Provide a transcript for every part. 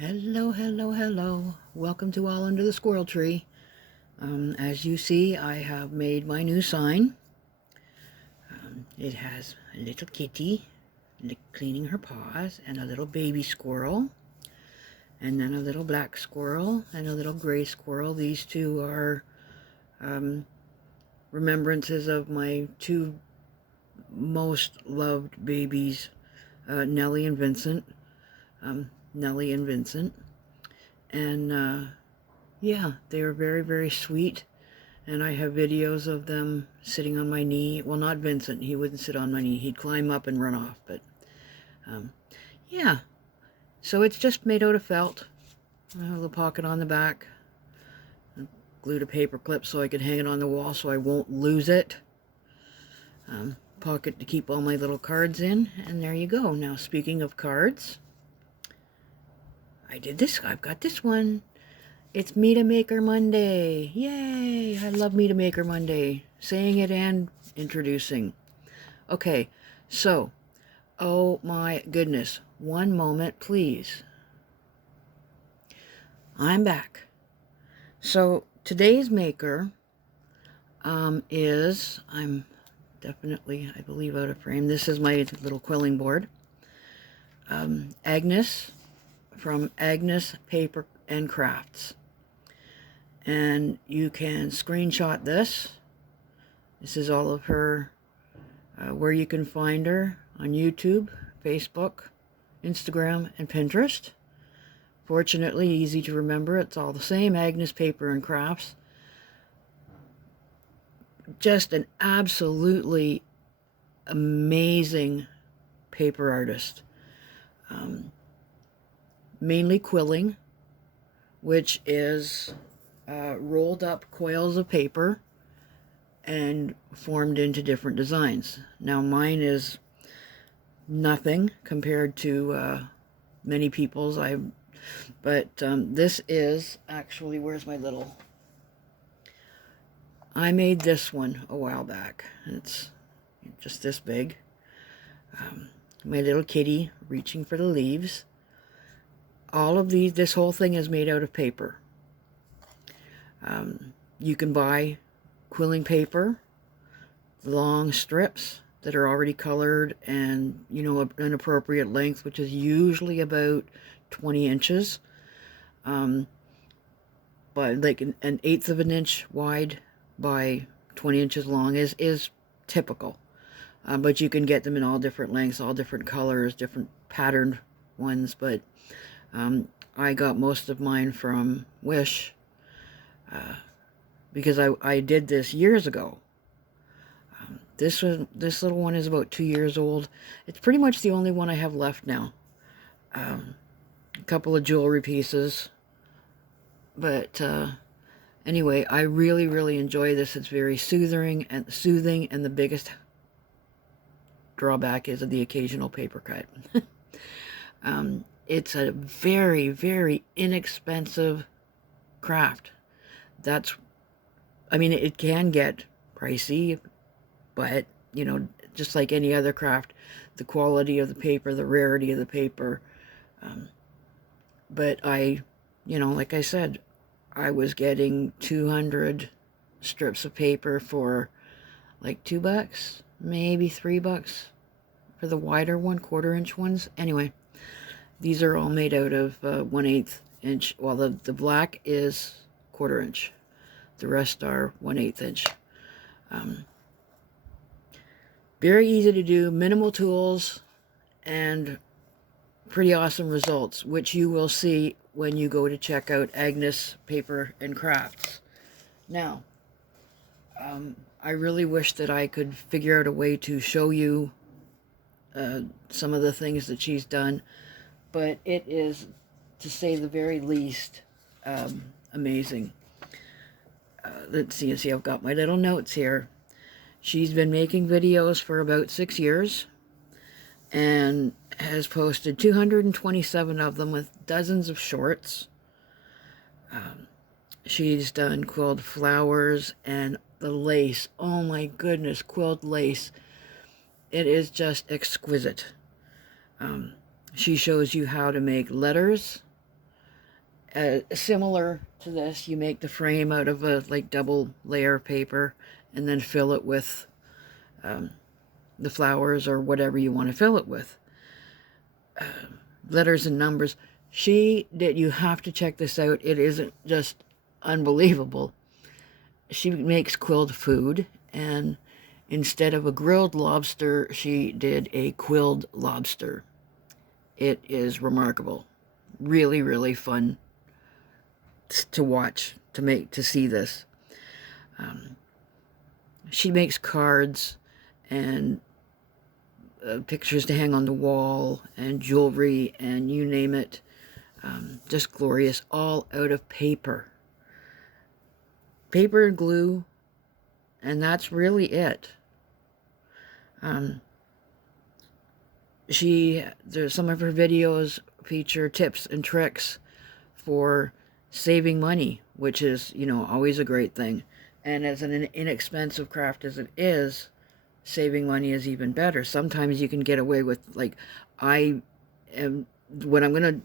Hello, hello, hello. Welcome to All Under the Squirrel Tree. As you see, I have made my new sign. It has a little kitty cleaning her paws, and a little baby squirrel, and then a little black squirrel, and a little gray squirrel. These two are remembrances of my two most loved babies, Nellie and Vincent. Nellie and Vincent. And yeah, they are very, very sweet. And I have videos of them sitting on my knee. Well, not Vincent. He wouldn't sit on my knee. He'd climb up and run off. But yeah, so it's just made out of felt. A little pocket on the back. Glued a paper clip so I can hang it on the wall so I won't lose it. Pocket to keep all my little cards in. And there you go. Now, speaking of cards, I've got this one. It's Meet a Maker Monday. Yay! I love Meet a Maker Monday. Saying it and introducing. Okay, so, oh my goodness. One moment, please. I'm back. So, today's maker I'm definitely, I believe, out of frame. This is my little quilling board. Agnes from Agnes Paper and Crafts. And you can screenshot this. This is all of her, where you can find her on YouTube, Facebook, Instagram, and Pinterest. Fortunately, easy to remember. It's all the same, Agnes Paper and Crafts. Just an absolutely amazing paper artist. Mainly quilling, which is rolled up coils of paper and formed into different designs. Now mine is nothing compared to many people's. But this is actually, where's my little? I made this one a while back. It's just this big. My little kitty reaching for the leaves. All of these, this whole thing is made out of paper. You can buy quilling paper, long strips that are already colored and, you know, an appropriate length, which is usually about 20 inches. But like an eighth of an inch wide by 20 inches long is typical. But you can get them in all different lengths, all different colors, different patterned ones. But I got most of mine from Wish, because I did this years ago. This little one is about 2 years old. It's pretty much the only one I have left now. A couple of jewelry pieces, but anyway, I really, really enjoy this. It's very soothing, and the biggest drawback is the occasional paper cut. It's a very, very inexpensive craft. I mean, it can get pricey, but, you know, just like any other craft, the quality of the paper, the rarity of the paper. But you know, like I said, I was getting 200 strips of paper for like $2, maybe $3 for the wider one, 1/4 inch ones. Anyway, these are all made out of 1/8 inch. Well, the black is 1/4 inch. The rest are 1/8 inch. Very easy to do, minimal tools, and pretty awesome results, which you will see when you go to check out Agnes Paper and Crafts. Now, I really wish that I could figure out a way to show you some of the things that she's done, but it is, to say the very least, amazing. Let's see, I've got my little notes here. She's been making videos for about 6 years and has posted 227 of them with dozens of shorts. She's done quilled flowers and the lace. Oh my goodness, quilled lace. It is just exquisite. She shows you how to make letters, Similar to this, you make the frame out of a like double layer of paper and then fill it with the flowers or whatever you want to fill it with. Letters and numbers. You have to check this out. It isn't just unbelievable. She makes quilled food, and instead of a grilled lobster, she did a quilled lobster. It is remarkable. Really, really fun to watch, to see this. She makes cards and pictures to hang on the wall and jewelry and you name it. Just glorious, all out of paper. Paper and glue, and that's really it. There's some of her videos feature tips and tricks for saving money, which is, always a great thing. And as an inexpensive craft as it is, saving money is even better. Sometimes you can get away with, like, when I'm going to,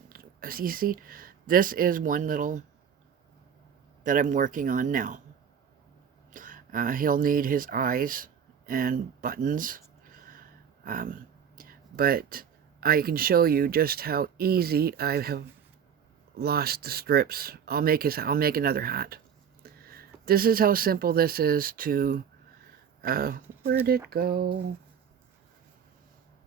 you see, this is one little that I'm working on now. He'll need his eyes and buttons. But I can show you just how easy I have lost the strips. I'll make another hat. This is how simple this is to, where'd it go?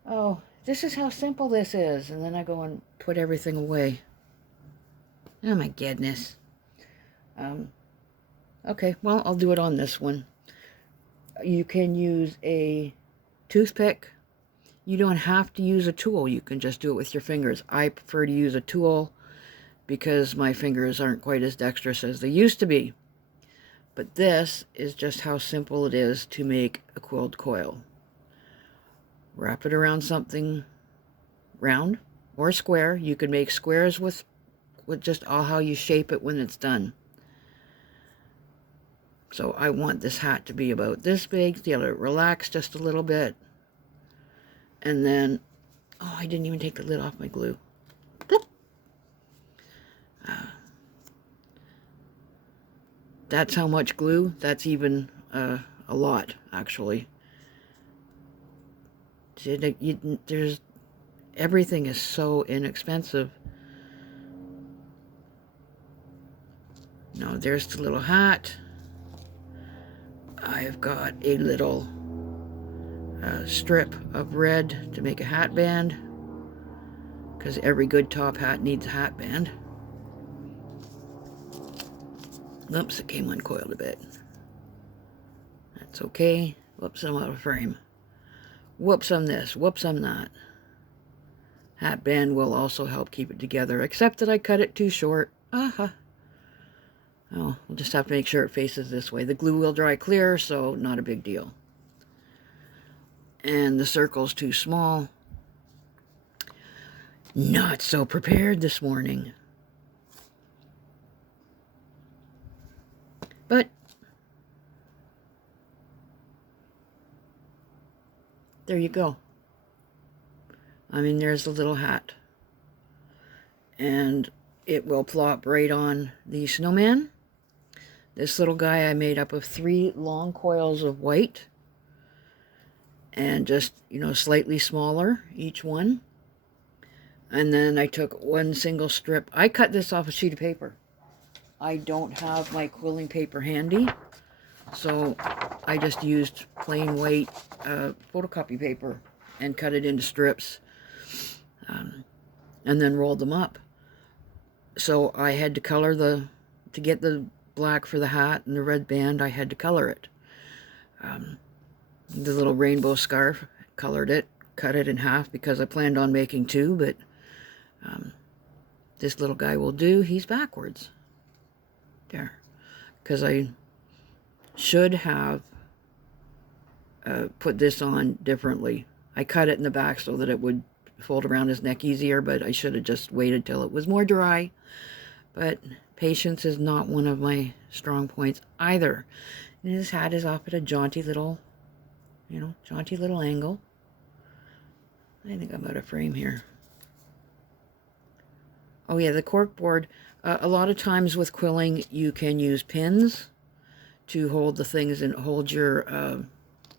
Oh, this is how simple this is. And then I go and put everything away. Oh my goodness. Okay, well, I'll do it on this one. You can use a toothpick. You don't have to use a tool. You can just do it with your fingers. I prefer to use a tool because my fingers aren't quite as dexterous as they used to be. But this is just how simple it is to make a quilled coil. Wrap it around something round or square. You can make squares with just all how you shape it when it's done. So I want this hat to be about this big, to let it relax just a little bit. And then, oh, I didn't even take the lid off my glue. That's how much glue. That's even a lot, actually. Everything is so inexpensive. Now, there's the little hat. I've got a little strip of red to make a hat band, because every good top hat needs a hat band. Oops, it came uncoiled a bit. That's okay. Whoops, I'm out of frame. Whoops, I'm this. Whoops, I'm that. Hat band will also help keep it together, except that I cut it too short. Aha. Oh, we'll just have to make sure it faces this way. The glue will dry clear, so not a big deal. And the circle's too small. Not so prepared this morning. But there you go. I mean, there's the little hat. And it will plop right on the snowman. This little guy I made up of 3 long coils of white. And just, slightly smaller, each one. And then I took one single strip. I cut this off a sheet of paper. I don't have my quilling paper handy, so I just used plain white photocopy paper and cut it into strips, and then rolled them up. So I had to color to get the black for the hat and the red band, I had to color it. The little rainbow scarf, colored it, cut it in half because I planned on making 2, but this little guy will do. He's backwards. There. Because I should have put this on differently. I cut it in the back so that it would fold around his neck easier, but I should have just waited till it was more dry. But patience is not one of my strong points either. And his hat is off at a jaunty little, jaunty little angle. I think I'm out of frame here. Oh yeah, the cork board. A lot of times with quilling, you can use pins to hold the things and hold your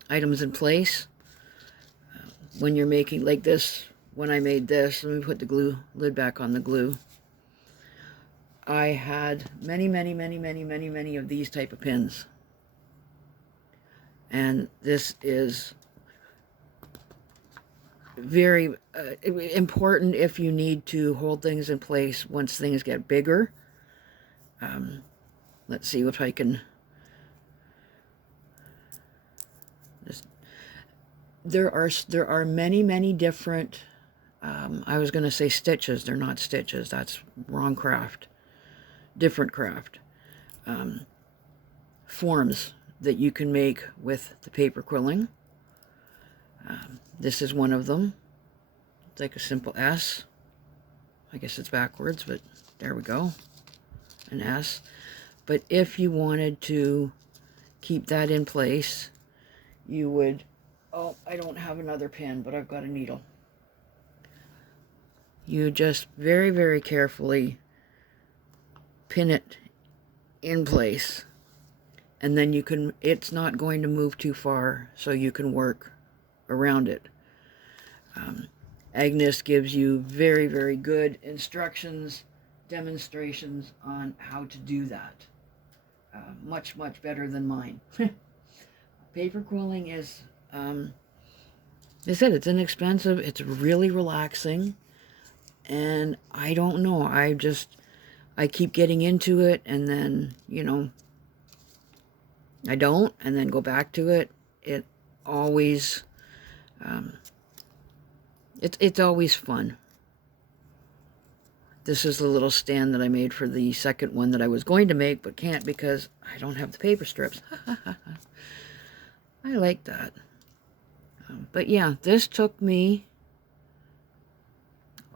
items in place. When you're making, like this, when I made this, let me put the glue lid back on the glue. I had many of these type of pins. And this is very important if you need to hold things in place once things get bigger. Let's see if I can just, there are many different I was going to say stitches. They're not stitches. That's wrong craft. Different craft. Forms that you can make with the paper quilling. This is one of them. It's like a simple S. I guess it's backwards, but there we go. An S. But if you wanted to keep that in place, you would... Oh, I don't have another pin, but I've got a needle. You just very carefully pin it in place, and then you can, it's not going to move too far, so you can work around it. Agnes gives you very good instructions, demonstrations on how to do that. Much better than mine. Paper quilling is, they said it's inexpensive, it's really relaxing, and I don't know, I keep getting into it, and then, you know, I don't, and then go back to it. It always, it's always fun. This is the little stand that I made for the second one that I was going to make, but can't because I don't have the paper strips. I like that. But yeah, this took me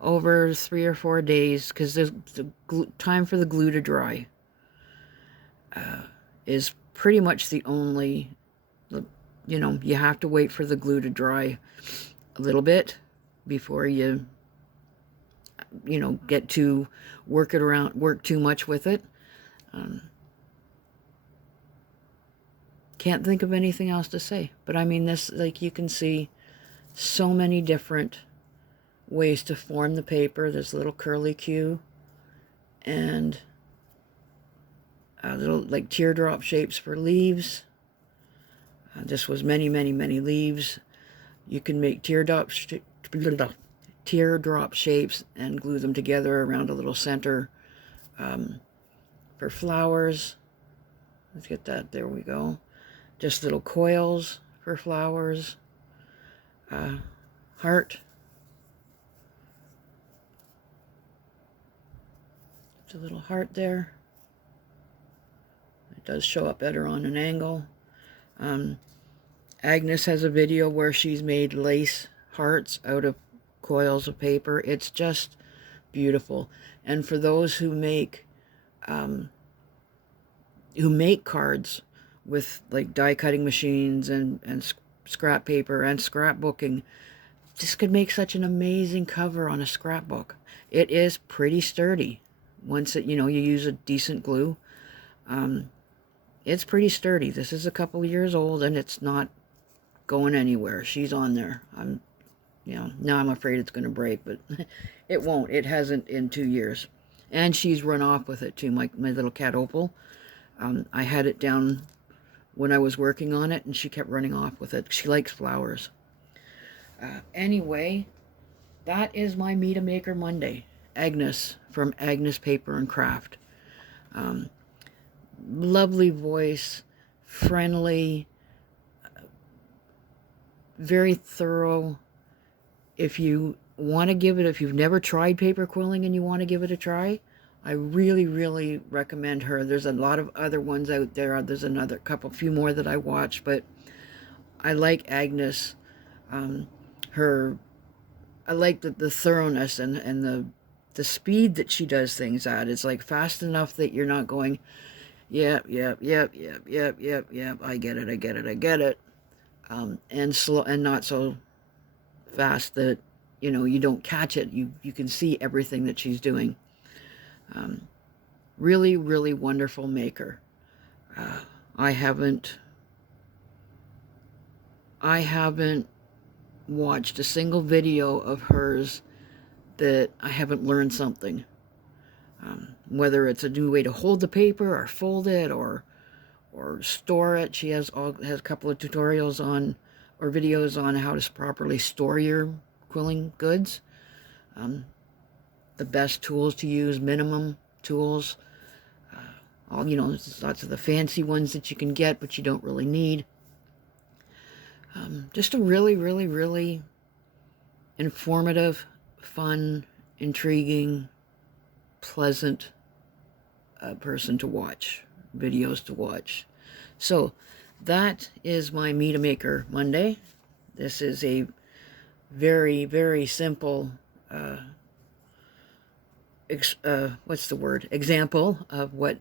over 3 or 4 days because the time for the glue to dry is pretty much the only, you know, you have to wait for the glue to dry a little bit before you know, get to work too much with it. Can't think of anything else to say, but I mean, this, like, you can see so many different ways to form the paper. There's little curly Q and little like teardrop shapes for leaves. This was many leaves. You can make teardrop shapes and glue them together around a little center for flowers. Let's get that. There we go. Just little coils for flowers. Heart. It's a little heart there. It does show up better on an angle. Agnes has a video where she's made lace hearts out of coils of paper. It's just beautiful. And for those who make cards with like die cutting machines and scrap paper and scrapbooking, this could make such an amazing cover on a scrapbook. It is pretty sturdy once it, you know, you use a decent glue. It's pretty sturdy. This is a couple years old and it's not going anywhere. She's on there. You know, now I'm afraid it's going to break, but it won't. It hasn't in 2 years. And she's run off with it too, my little cat Opal. I had it down when I was working on it, and she kept running off with it. She likes flowers. Anyway, that is my Meet a Maker Monday. Agnes from Agnes Paper and Craft. Lovely voice, friendly, very thorough. If you want to give it, if you've never tried paper quilling and you want to give it a try, I really recommend her. There's a lot of other ones out there. There's another few more that I watch, but I like Agnes. I like the thoroughness and the speed that she does things at. It's like fast enough that you're not going, yep, I get it. And slow, and not so fast that, you know, you don't catch it. You can see everything that she's doing. Really, really wonderful maker. I haven't watched a single video of hers that I haven't learned something. Whether it's a new way to hold the paper or fold it or store it. She has a couple of tutorials on or videos on how to properly store your quilling goods. The best tools to use, minimum tools. There's lots of the fancy ones that you can get, but you don't really need. Just a really, really, really informative, fun, intriguing, pleasant person to watch, videos to watch. So that is my Me to Maker Monday. This is a very, very simple example of what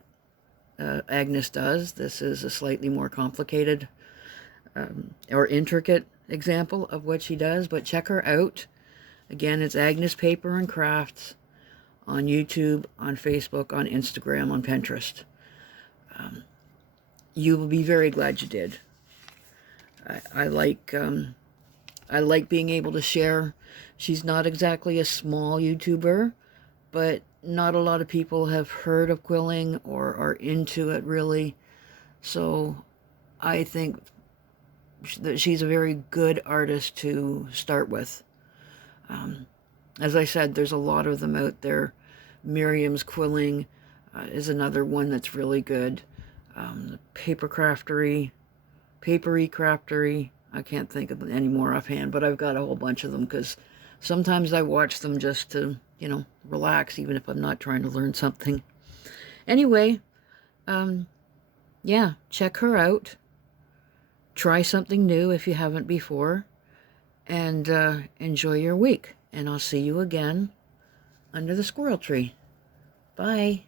Agnes does. This is a slightly more complicated or intricate example of what she does, but check her out. Again, it's Agnes Paper and Crafts on YouTube, on Facebook, on Instagram, on Pinterest. You will be very glad you did. I like being able to share. She's not exactly a small YouTuber, but not a lot of people have heard of quilling or are into it really. So I think that she's a very good artist to start with. As I said, there's a lot of them out there. Miriam's Quilling is another one that's really good. Papery Craftery. I can't think of any more offhand, but I've got a whole bunch of them because sometimes I watch them just to, relax, even if I'm not trying to learn something. Anyway, yeah, check her out. Try something new if you haven't before, and enjoy your week. And I'll see you again under the squirrel tree. Bye.